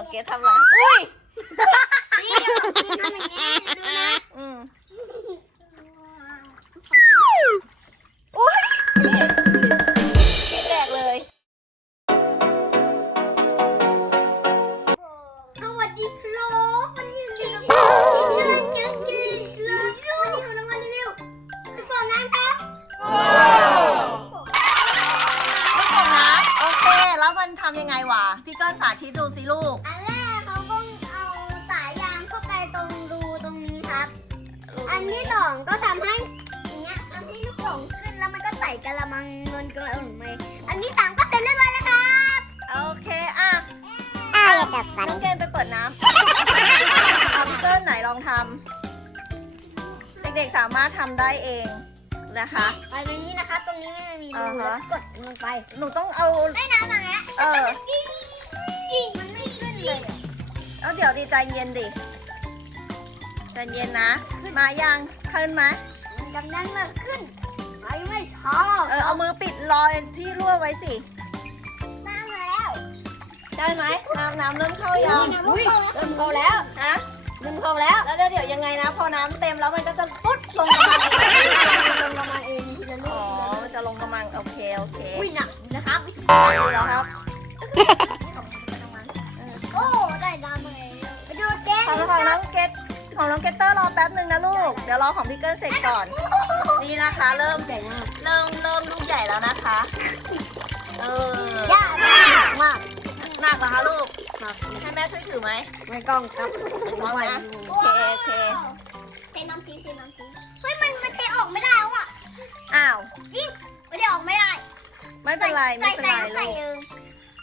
องเกดทำอะไรอุ้ย นี่เดี๋ยวกินทำอย่างนี้ดูนะ ลูก อันแรกเขาต้องเอาสายยางเข้าไปตรงรูตรงนี้ครับ อันที่สองก็ทำให้อย่างเงี้ยทำให้ลูกโป่งขึ้นแล้วมันก็ใส่กระมังเงินกระมังไปอันที่สามก็เสร็จเรียบร้อยแล้วครับ โอเค อะอ้าวน้องเกนไปเปิดน้ำเอาพี่เกิ้ลไหนลองทำ เด็กๆสามารถทำได้เองนะคะไปตรงนี้นะครับ ตรงนี้ไม่มีรูอ่าฮะ แล้วกดลงไปหนูต้องเอา ได้น้ำอย่างเงี้ยเออมั เอาเดี๋ยวดีใจเย็นดิใจเย็นนะ มายังขึ้นไหมมันกำลังจะขึ้นไปไม่ชอบเออเอามือปิดรอยที่รั่วไว้สิน้ำแล้ว ได้ไหมน้ำน้ำเริ่มเข้ายังอุ้ยเริ่มเข้าแล้วฮะเริ่มเข้าแล้ว แล้วเดี๋ยวเดี๋ยวยังไงนะ พอน้ำเต็มแล้วมันก็จะปุ๊ดลงกระมังลงมาเองทีละนิอ๋อดมันจะลงกระมังโอเคโอเคอุ้ยหนักนะครับได้แล้วครับ ของน้องเกตเตอร์รอแป๊บหนึ่งนะลูก เดี๋ยวรอของพี่เกิลเสร็จก่อน นี่นะคะ เริ่มใหญ่มากเริ่มเริ่มลูกใหญ่แล้วนะคะ เออยากมากหนักเหรอคะลูก ครับให้แม่ช่วยถือไหมไม่กล้องครับลองนะโอเคโอเคเทน้ำทิ้งเทน้ำทิ้งเฮ้ยมันมันเทออกไม่ได้แล้วอะอ้าวยิ่งไม่ได้ออกไม่ได้ ไม่เป็นไรไม่เป็นไรใส่ลูก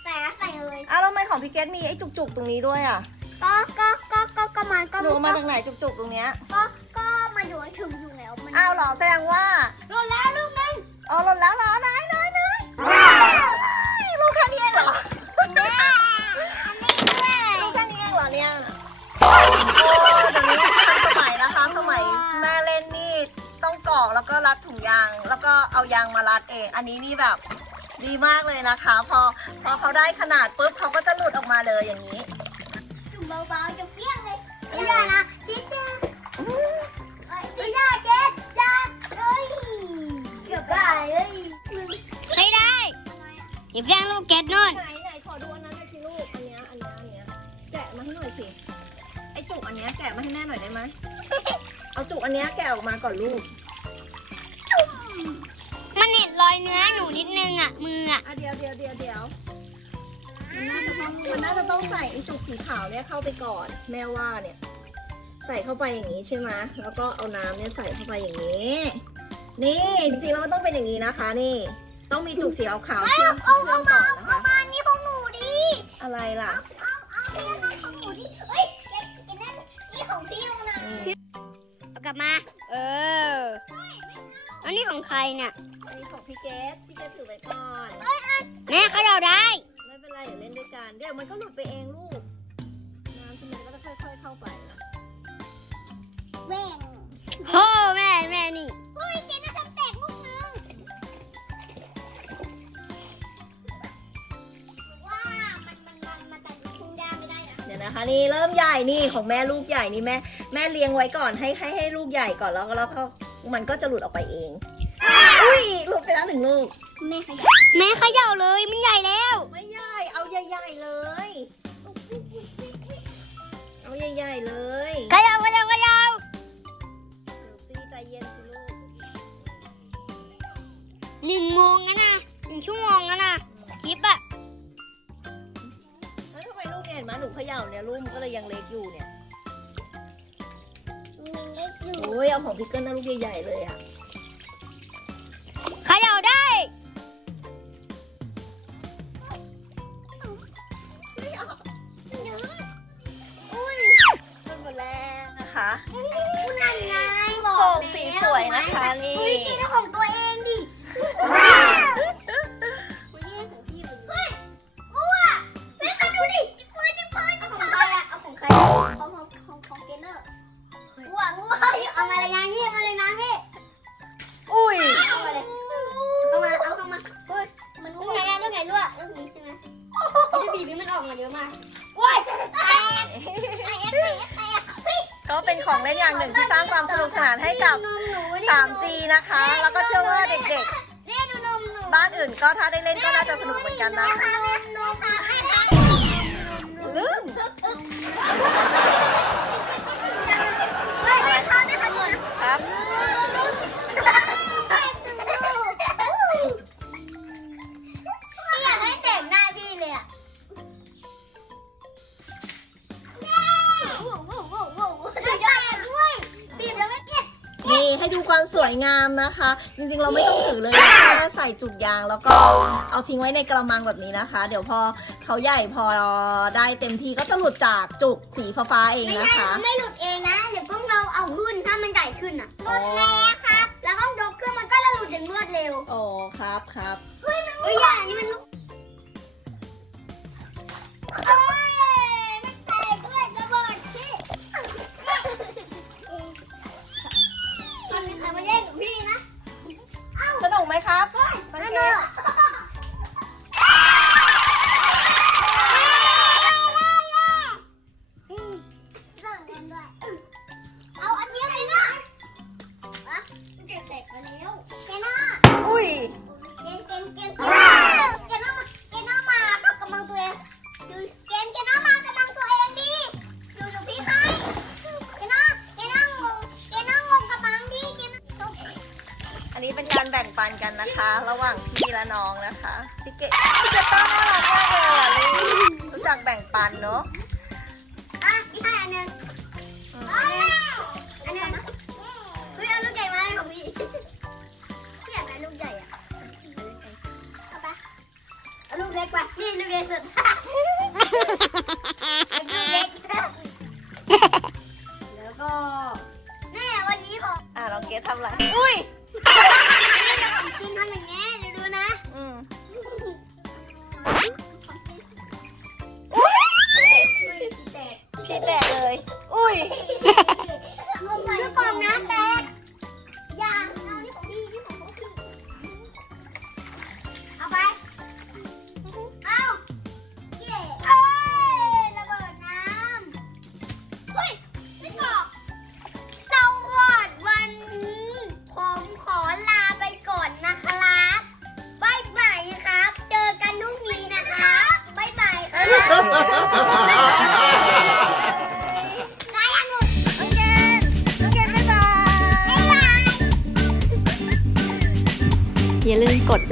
ใส่ใส่เลยอ้าวแล้วทำไมของพี่เกตมีไอ้จุกๆตรงนี้ด้วยอะ ก็ก็ก็ก็ก็มันก็หนูเอามาจากไหนจุกๆตรงเนี้ยก็ก็มาอยู่ถึงอยู่แล้วมันอ้าวเหรอแสดงว่าโดนแล้วลูกนึงอ๋อหล่นแล้วเหรอไหนไหนไหนลูกแค่นี้เองเหรอแม่อันนี้ด้วยลูกแค่นี้เองเหรอเนี่ยโอ้เดี๋ยวนี้ทันสมัยนะคะสมัยแม่เล่นนี่ต้องกรอกแล้วก็รัดถุงยาง แล้วก็เอายางมารัดเอง อันนี้นี่แบบดีมากเลยนะคะ พอพอเขาได้ขนาดปุ๊บเขาก็จะหลุดออกมาเลยอย่างนี้จุ่ม เบาๆจะเปี้ยงเลยไม่ได้นะจิ๊ดจ้าไม่ได้เจ๊จ้าเอ้ยเกือบได้เอ้ยไม่ได้อย่าเพี้ยงลูกเกดนู่นไหนไหนขอดูอันนั้นหน่อยสิลูกอันเนี้ยอันเนี้ยอันเนี้ยแกะมาให้หน่อยสิไอจุกอันเนี้ยแกะมาให้แม่หน่อยได้ไหมเอาจุกอันเนี้ยแกะออกมาก่อนลูกมันเห็นรอยเนื้อหนูนิดนึงอะมืออะอะเดี๋ยวเดี๋ยวเดี๋ยวเดี๋ยวมั นน่าจะต้องมันน่าจะต้องใส่ไอจุกสีขาวเนี่ยเข้าไปก่อน แม่ว่าเนี่ย ใส่เข้าไปอย่างนี้ใช่ไหมแล้วก็เอาน้ำเนี่ยใส่เข้าไปอย่างนี้ นี่จริงๆแล้วมันต้องเป็นอย่างนี้นะคะ นี่ ต้องมีจุกสีขาวๆเชื่อมเชื่อมก่อนนะคะ มานี่ของหนูดิ อะไรล่ะ เอาเอาพี่นั่นของหนูดิเฮ้ยเจ๊กินนั่นนี่ของพี่ลงนะเอากลับมา เออ อันนี้ของใครเนี่ย อันนี้ของพี่เกสพี่เกสถือไว้ก่อน แม่เขาเราได้ กัน เดี๋ยวมันก็หลุดไปเองลูก น้ำใช่ไหมมันก็จะค่อย ๆ เข้าไปนะแม่งโอ้แม่แม่นี่เฮ้ยเจ๊น่าทำแตกมุกนึงว่ามันมันมันมันแต่ทุ่งหญ้าไม่ได้นะ เดี๋ยวนะคะนี่เริ่มใหญ่นี่ของแม่ลูกใหญ่นี่แม่แม่เลี้ยงไว้ก่อนให้ให้ให้ลูกใหญ่ก่อนแล้วก็แล้วก็มันก็จะหลุดออกไปเองอุ้ยหลุดไปแล้วหนึ่งลูก แม่ขยับแม่เขย่าเลยมันใหญ่แล้วไม่ ใหญ่เอาใหญ่ๆเลย เอาใหญ่ๆเลยเขย่าเขย่าเขย่าตีใจเย็นสิลูกหนึ่งโมงนะนะหนึ่งชั่วโมงนะนะคลิปอะแล้วทำไมลูกเนี่ยเห็นไหมหนูเขย่าเนี่ยลูกมันก็เลยยังเล็กอยู่เนี่ยมีเล็กอยู่ โอ้ยเอาของพี่เกิ้ลนะลูกใหญ่ๆเลยอะ วยนะคะนี่ เฮ้ยเจ๊เจ้าของตัวเองดิเฮ้ยมั่วเฮ้ยมาดูดิพี่เฟิร์นพี่เฟิร์นเอาของใครอะเอาของใครของของของของเกนเนอร์มั่วมั่วเอามาเลยนะนี่เอามาเลยนะพี่อุ้ยเอามาเลยเอามาเอาเข้ามาเฮ้ยมันมั่วลูกไหนลูกไหนรั่วลูกนี้ใช่ไหมไอ้บีบีมันออกมาเยอะมา กว้ายเป็นของเล่นอย่างหนึ่งที่สร้างความสนุกสนานให้กับนมหนูนี่ 3G นะคะ แล้วก็เชื่อว่าเด็กนี่ดูนมหนูๆบ้านอื่นก็ถ้าได้เล่นก็น่าจะสนุกเหมือนกันนะ แม่คะแม่แม่คะแม่คะ ให้ดูความสวยงามนะคะ จริงๆเราไม่ต้องถือเลยนะแค่ใส่จุกยางแล้วก็เอาทิ้งไว้ในกระมังแบบนี้นะคะ เดี๋ยวพอเขาใหญ่พอได้เต็มที่ก็จะหลุดจากจุกสีฟ้าๆเองไม่นะใช่คะเขาไม่หลุดเองนะ เดี๋ยวพวกเราเอาขึ้นถ้ามันใหญ่ขึ้นอะหลุดแล้วครับ แล้วก็ยกขึ้นมันก็จะหลุดอย่างรวดเร็วโอ้ครับครับ เฮ้ยอย่างนี้มันลุก นกันนะคะ ระหว่างพี่และน้องนะคะพี่เกดพี่เกดต้าน่ารักมากเลยอะลูกรู้จักแบ่งปันเนาะอะพี่ให้อันหนึงอืมอันหนึงเฮ้ยเอาลูกใหญ่มาให้ของพี่พี่อยากได้ลูกใหญ่อะเอาไปเอาลูกเล็กไปนี่ลูกเล็กสุด อุ้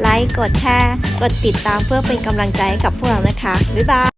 ไลค์ กดแชร์ กดติดตามเพื่อเป็นกำลังใจให้กับพวกเรานะคะ บ๊ายบาย